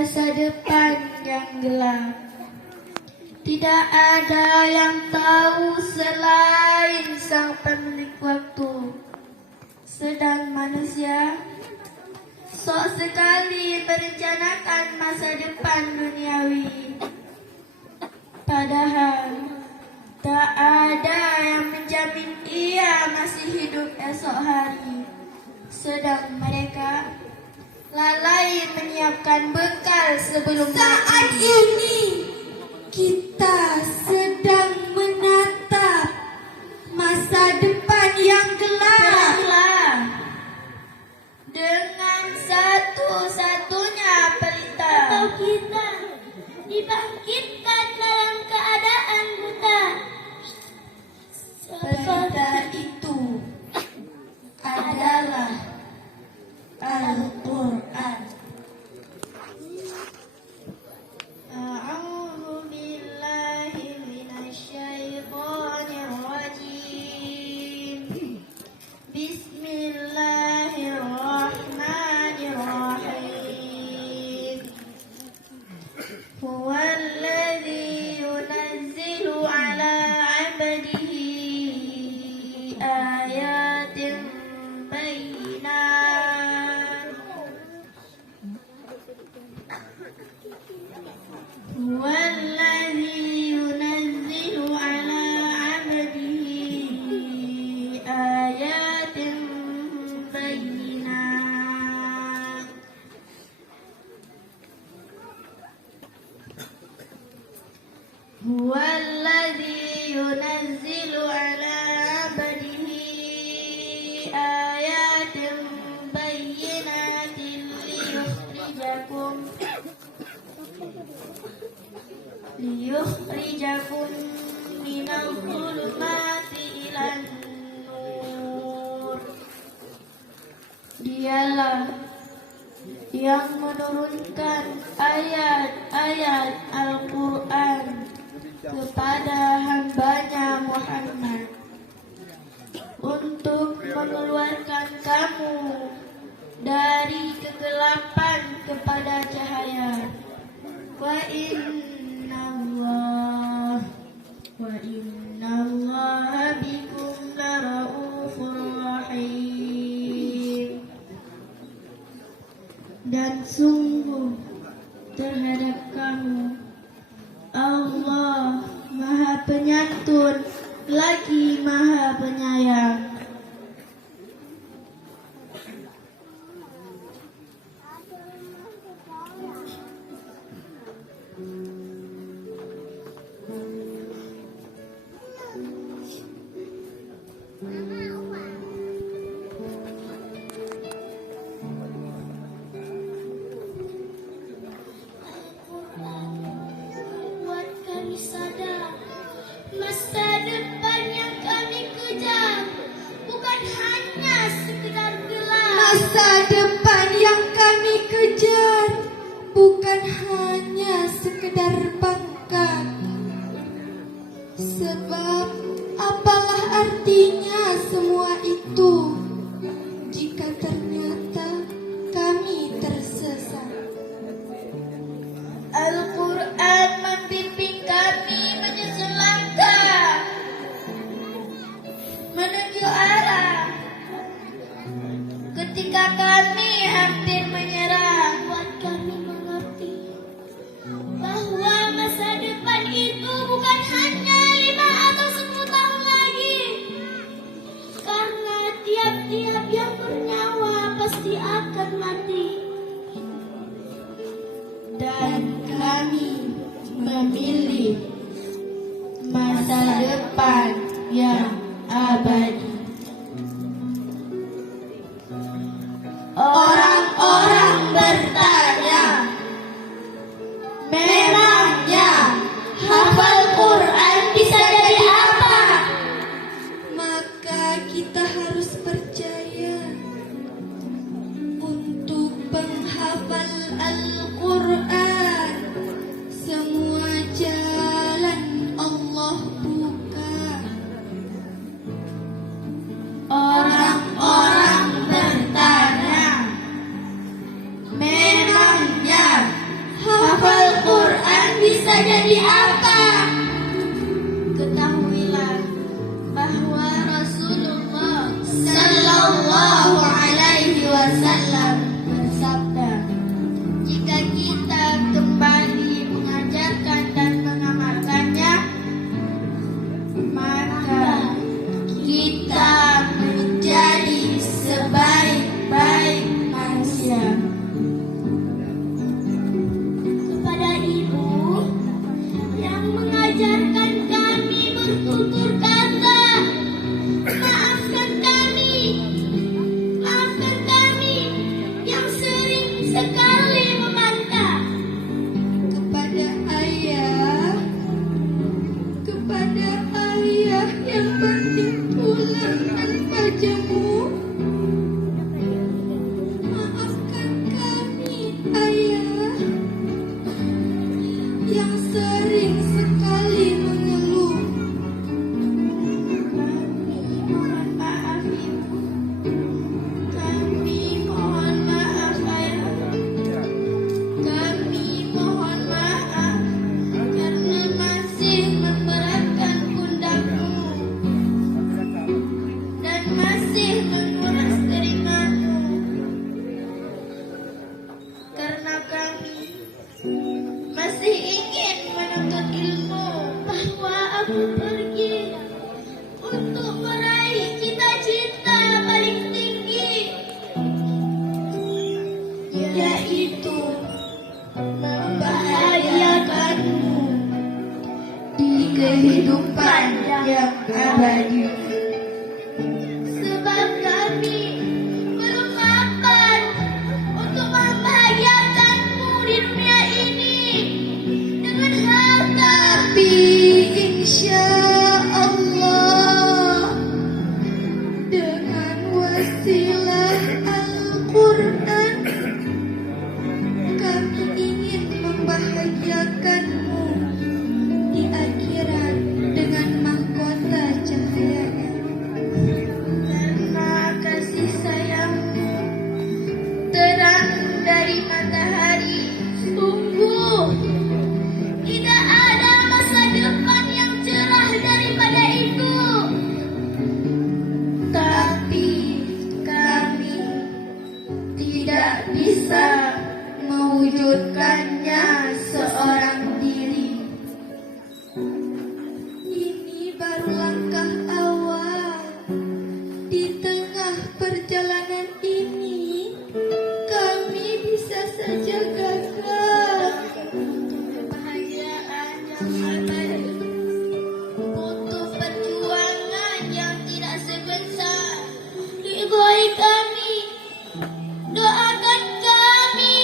masa depan yang gelap. Tidak ada yang tahu selain sang pemilik waktu. Sedang manusia sok sekali merencanakan masa depan duniawi. Padahal tak ada yang menjamin ia masih hidup esok hari. Sedang mereka lalai menyiapkan bekal sebelum saat ini kita sedang menatap masa depan yang gelap. Dengan satu-satunya pelita atau kita dibangkitkan dalam keadaan buta. pelita itu adalah Al-Quran. A'udzu billahi minasyaitonir rajim. Bismillahirrahmanirrahim. Huwallazi yunazzilu ala 'abdihi ayatin bayyinat. Huwallazi yunazzilu ala 'abdihi ayatin bayyinat. Huwallazi yunazzilu ala 'abdihi ayatin bayyinatin liyukhrijakum minal dhulumati ilan nur. Dialah yang menurunkan ayat-ayat Al-Quran kepada hambanya Muhammad untuk mengeluarkan kamu dari kegelapan kepada cahaya. Wa innallaha bikum laraufur rahim. Dan sungguh terhadap kamu Allah Maha Penyantun lagi Maha Penyayang. Buat kami sadar masa depan yang kami kejar bukan hanya sekedar gelap. Masa depan yang kami kejar bukan hanya sekedar pangkat. Sebab apalah artinya semua itu jika ternyata kami tersesat. Al-Quran membimbing kami menyusun langkah menuju arah ketika kami hampir menyerah. Buat kami mengerti bahwa masa depan itu bukan hanya 5 atau 10 tahun lagi. Karena tiap-tiap yang bernyawa pasti akan mati. Dan kami memilih masa depan yang abadi. Orang-orang bertanya, memangnya hafal Quran bisa jadi apa? Maka kita harus percaya untuk penghafal Al-Quran semua jalan Allah buka. jadi apa? Ketahuilah bahwa Rasulullah Sallallahu alaihi wasallam bersabda, jika kita kembali mengajarkan dan mengamalkannya, maka kita menjadi sebaik-baik manusia. kepada ibu yang mengajarkan kami bertutur kata, maafkan kami yang sering sekali membantah. Kepada ayah yang banting tulang tanpa jemu, maafkan kami ayah yang sering sekali mengeluh. Kami mohon maaf ibu, kami mohon maaf ayah, kami mohon maaf karena masih memberatkan pundakmu dan masih menguras telingamu, karena kami masih ingin menuntut ilmu, bahwa aku pergi untuk meraih cita-cita paling tinggi, Yaitu membahagiakanmu di kehidupan yang abadi. sebab kami belum mapan untuk membahagiakanmu di dunia ini dengan harta. Tapi insya Allah dengan wasilah Al-Quran kami ingin membahagiakanmu di akhirat dengan mahkota cahayanya. Karena kasih sayangmu terang dari matahari, sungguh tidak ada masa depan yang cerah daripada itu. Tapi kami tidak bisa mewujudkannya seorang diri. Ini baru langkah awal. Di tengah perjalanan ini, kami bisa saja gagal. Kebahagiaan yang abadi butuh perjuangan yang tidak sebentar. Ridhoi kami, doakan kami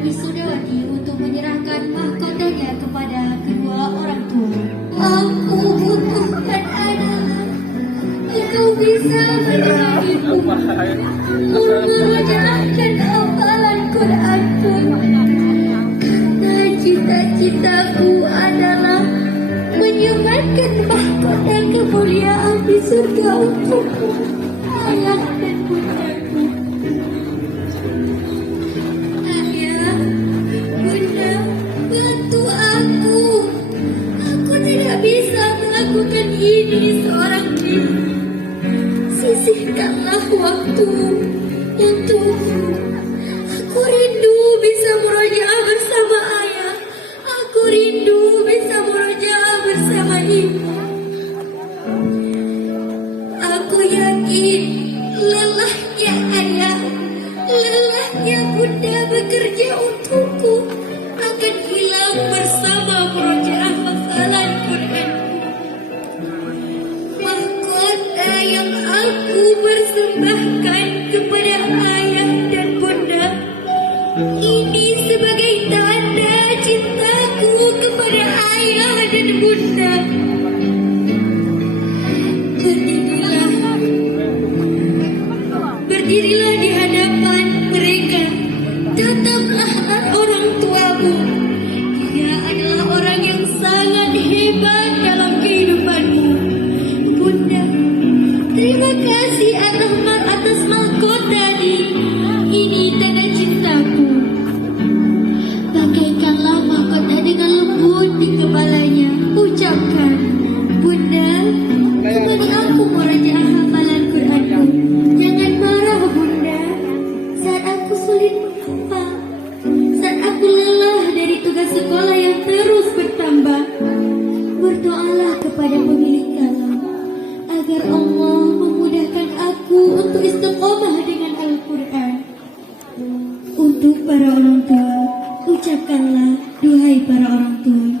wisudawati untuk menyerahkan mahkotanya kepada kedua orang tua. Aku butuhkan adalah engkau bisa menemaniku mengerjakan hafalan Quran pun, karena cita-citaku adalah menyematkan mahkota kemuliaan di surga untukku, ayah dan bundaku. Ayah, bunda, bantu aku. Aku tidak bisa melakukan ini seorang diri. Sisihkanlah waktu untukku. Aku rindu bisa murojaah bersama ayah. Aku rindu bisa murojaah bersama ibu. Aku yakin lelahnya ayah, lelahnya bunda bekerja untukku akan hilang bersama murojaah hafalan Quranku. Mahkota yang aku persembahkan kepada ayah dan bunda ini sebagai tanda cintaku kepada ayah dan bunda. Berdirilah di hadapan mereka. Tataplah orang tuamu. Dia adalah orang yang sangat hebat dalam kehidupanmu. Bunda, terima kasih Ar-Rahman atas mahkota ini tanda cintaku. Pakaikanlah mahkota dengan lembut di kepalanya. Ucapkan, Bunda, temani aku murojaah hafalan Quranku. Jangan marah, Bunda. Saat aku sulit menghafal, saat aku lelah dari tugas sekolah yang terus bertambah, berdoalah kepada pemilik kalam agar Allah memudahkan aku untuk istiqomah dengan Al-Quran. Untuk para orang tua, ucapkanlah, duhai para orang tua,